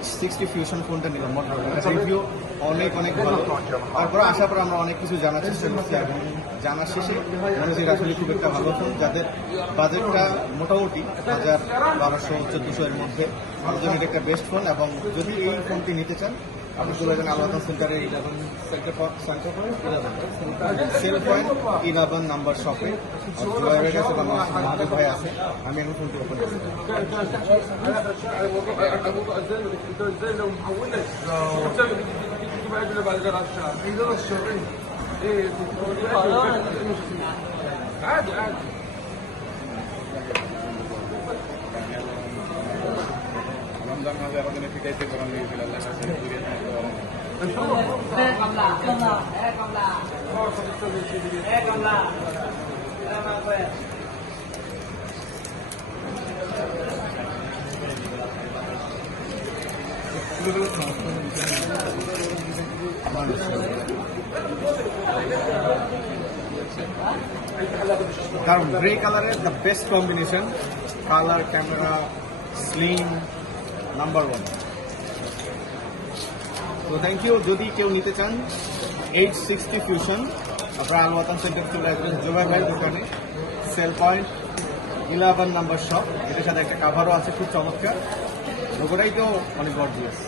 H60 fusion ফোনটা নিলাম Motorola review অনেক ভালো। তারপরে আসার পর আমরা অনেক কিছু জানার চেষ্টা করছি এবং জানার শেষে মনে হচ্ছে আসলে খুব একটা ভালো ফোন, যাদের বাজেটটা মোটামুটি 1200-1400 এর মধ্যে, আমাদের জন্য এটা একটা বেস্ট ফোন। এবং যদি এই ফোনটি নিতে চান আপনি চলে যান আলওয়াতান সেন্টারে 11 সেল পয়েন্ট 11 নাম্বার শপে। জুবাই ভাই আছে বা মাহাবুব ভাই আছে, আমি এখন ফোনটি ওপেন করছি। রমজান মাসে আমাদের ফিটাইতে করার লেগেছিল আল্লাহ কাছে কারণ গ্রে কালারের the best combination, colour, camera, slim, number 1। তো থ্যাংক ইউ। যদি কেউ নিতে চান H60 ফিউশন, আপনারা আলওয়াতান সেন্টার চলে আসবেন জুবাই ভাইয়ের দোকানে, সেল পয়েন্ট 11 নাম্বার শপ। এটার সাথে একটা কাভারও আছে খুব চমৎকার, লোগোটাই তো অনেক গর্জিয়াস।